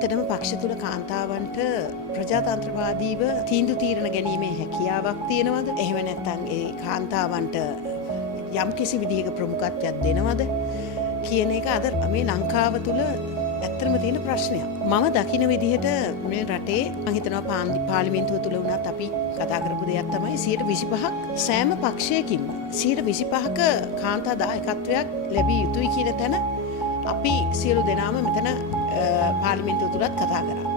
ඇත්තටම පක්ෂ තුල කාන්තාවන්ට ප්‍රජාතන්ත්‍රවාදීව තීන්දුව తీරන ගැනීමේ හැකියාවක් තියෙනවද? එහෙම නැත්නම් ඒ කාන්තාවන්ට යම්කිසි විදිහක ප්‍රමුඛත්වයක් දෙනවද කියන එක අද මේ ලංකාව තුල ඇත්තටම තියෙන ප්‍රශ්නයක්. මම දකින විදිහට මේ රටේ මම හිතනවා පාර්ලිමේන්තුව තුල වුණත් අපි කතා කරපු දෙයක් තමයි 25ක් සෑම පක්ෂයකින්ම 25ක කාන්තා දායකත්වයක් ලැබිය යුතුයි කියන තැන අපි සියලු දෙනාම මෙතන පාර්ලිමේන්තුව තුලත් කතා කරා.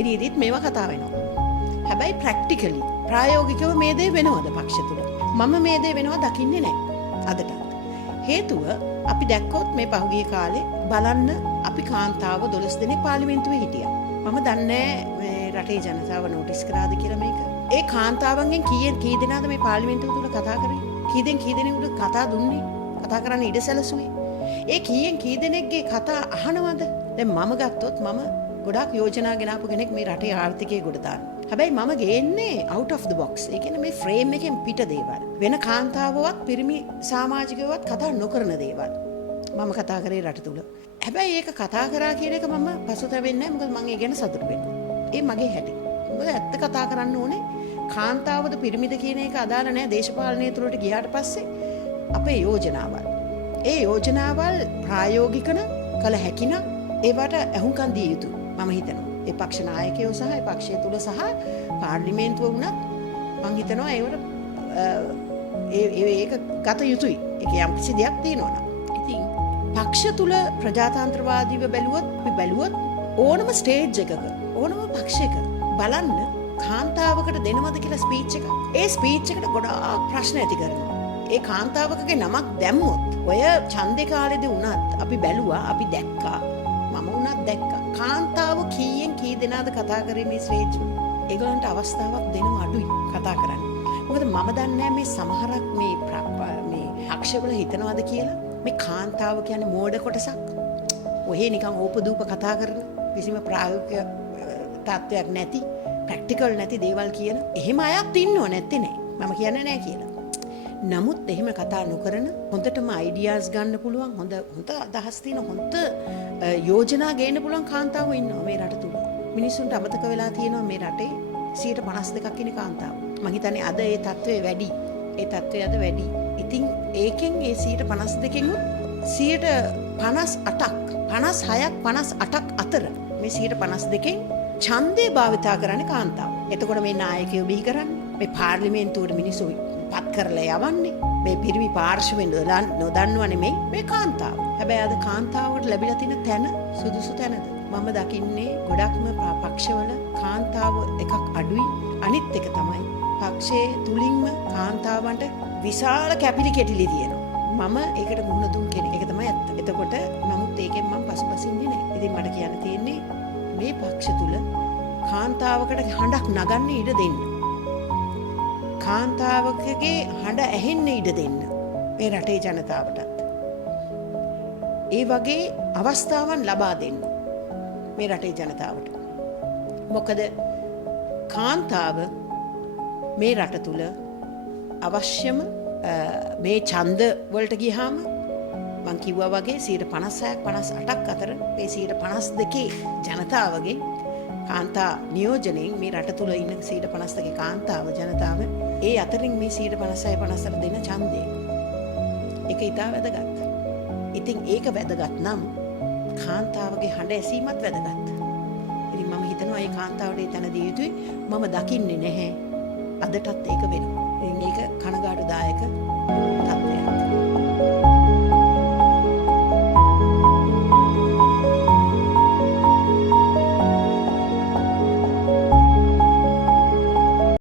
එදිරිත් මේවා කතා වෙනවා. හැබැයි ප්‍රැක්ටිකලි ප්‍රායෝගිකව මේ දේ වෙනවද පක්ෂ තුල? මම මේ දේ වෙනවා දකින්නේ නැහැ අදට. හේතුව අපි දැක්කොත් මේ පහුගිය කාලේ බලන්න අපි කාන්තාව 12 දෙනෙක් පාර්ලිමේන්තුවේ හිටියා. මම දන්නේ මේ රටේ ජනතාව නෝටිස් කරාද කියලා මේක. ඒ කාන්තාවන්ගෙන් කී දෙනාද මේ පාර්ලිමේන්තුව තුල කතා කරේ? කී දෙනෙකුට කතා දුන්නේ? කතා කරන්න ඉඩ සැලසුවේ? ඒ කී දෙනෙක්ගේ කතා අහනවද? දැන් මම ගත්තොත් මම ගොඩාක් යෝජනා ගෙනාපු කෙනෙක් මේ රටේ ආර්ථිකය ගොඩ දාන්න. හැබැයි මම ගේන්නේ out of the box. ඒ කියන්නේ මේ ෆ්‍රේම් එකෙන් පිට දේවල්. වෙන කාන්තාවවත් පිරිමි සමාජිකයවත් කතා නොකරන දේවල්. මම කතා කරේ රට තුල. හැබැයි ඒක කතා කරා කියන එක මම පසුතැවෙන්නේ නැහැ. මොකද මම ඒ ගැන සතුටු වෙනවා. ඒ මගේ හැටි. මොකද ඇත්ත කතා කරන්න ඕනේ. කාන්තාවද පිරිමිද කියන එක අදාළ නැහැ දේශපාලනය තුලට ගියාට පස්සේ අපේ යෝජනාවල්. ඒ යෝජනාවල් ප්‍රායෝගිකන කළ හැකිනම් ඒවට ඇහුම්කන් දිය යුතුයි. මම හිතනවා. ඒ පක්ෂ නායකයෝ සහ ඒ පක්ෂය තුල සහ පාර්ලිමේන්තුව වුණත් මම හිතනවා ඒක ගත යුතුයි. ඒක යම් කිසි දෙයක් තියෙනවා නම්. ඉතින් පක්ෂ තුල ප්‍රජාතන්ත්‍රවාදීව බැලුවොත් ඕනම ස්ටේජ් එකක ඕනම පක්ෂයක බලන්න කාන්තාවකට දෙනවද කියලා ස්පීච් එකක්. ඒ ස්පීච් එකට ගොඩාක් ප්‍රශ්න ඇති කරනවා. ඒ කාන්තාවකගේ නමක් දැම්මොත් ඔය ඡන්දේ කාලෙදී වුණත් අපි බැලුවා අපි දැක්කා මම වුණත් දැක්කා කාන්තාව කී දෙනාද කතා කරේ මේ ස්ටේජ් වල. ඒගොල්ලන්ට අවස්ථාවක් දෙනව අඩුයි කතා කරන්න. මොකද මම දන්නේ මේ සමහරක් මේ අක්ෂවල හිතනවාද කියලා මේ කාන්තාව කියන්නේ මෝඩ කොටසක්. ඔහේ නිකන් ඕපදූප කතා කරන කිසිම ප්‍රායෝගික තත්ත්වයක් නැති ප්‍රැක්ටිකල් නැති දේවල් කියන එහෙම අයත් ඉන්නව නැත්තේ නෑ. මම කියන්නේ නෑ කියලා. නමුත් එහෙම කතා නොකරන හොඳටම අයිඩියාස් ගන්න පුළුවන් හොඳ අදහස් තියෙන හොඳ යෝජනා ගේන්න පුළුවන් කාන්තාවෝ ඉන්නවා මේ රට තුල. මිනිස්සුන්ට අමතක වෙලා තියෙනවා මේ රටේ 52% ඉන්නේ කාන්තාවෝ. මම හිතන්නේ අද ඒ තත්ත්වය වැඩි. ඒ තත්ත්වය අද වැඩි. ඉතින් ඒකෙන් ඒ 52%කින් 58ක් 56ක් 58ක් අතර මේ 52%කින් ඡන්දේ භාවිතා කරන්නේ කාන්තාවෝ. එතකොට මේ නායකයෝ බිහි කරන්නේ මේ පාර්ලිමේන්තුවට මිනිස්සු පත් කරලා යවන්නේ මේ පිරිමි පාර්ශවෙන් නොදන්නව නෙමෙයි මේ කාන්තාව. හැබැයි අද කාන්තාවට ලැබිලා තියෙන තැන සුදුසු තැනද? මම දකින්නේ ගොඩක්ම පක්ෂවල කාන්තාව එකක් අඩුයි. අනිත් එක තමයි පක්ෂයේ තුලින්ම කාන්තාවන්ට විශාල කැපිලි කෙටිලි තියෙනවා. මම ඒකට මුහුණ දුන් කෙනෙක්. ඒක තමයි ඇත්ත. එතකොට නමුත් ඒකෙන් මම පසුපසින්නේ නැහැ. ඉතින් මට කියන්න තියෙන්නේ මේ පක්ෂ තුල කාන්තාවකට හඬක් නගන්න ඉඩ දෙන්න. කාන්තාවකගේ හඬ ඇහෙන්න ඉඩ දෙන්න මේ රටේ ජනතාවටත්. ඒ වගේ අවස්ථාවන් ලබා දෙන්න මේ රටේ ජනතාවට. මොකද කාන්තාව මේ රට තුල අවශ්‍යම මේ ඡන්ද වලට ගියාම මං කිව්වා වගේ 56ක් 58ක් අතර මේ 52 ජනතාවගේ කාන්තා නියෝජනයෙන් මේ රට තුල ඉන්න 52 කාන්තාව ජනතාව ඒ අතරින් මේ 56 58 දෙන ඡන්දය. ඒක ඉතා වැදගත්. ඉතින් ඒක වැදගත් නම් කාන්තාවගේ හඬ ඇසීමත් වැදගත්. ඉතින් මම හිතනවා මේ කාන්තාවට ඒ තැන දිය යුතුයි. මම දකින්නේ නැහැ අදටත් ඒක වෙනවා. ඉතින් ඒක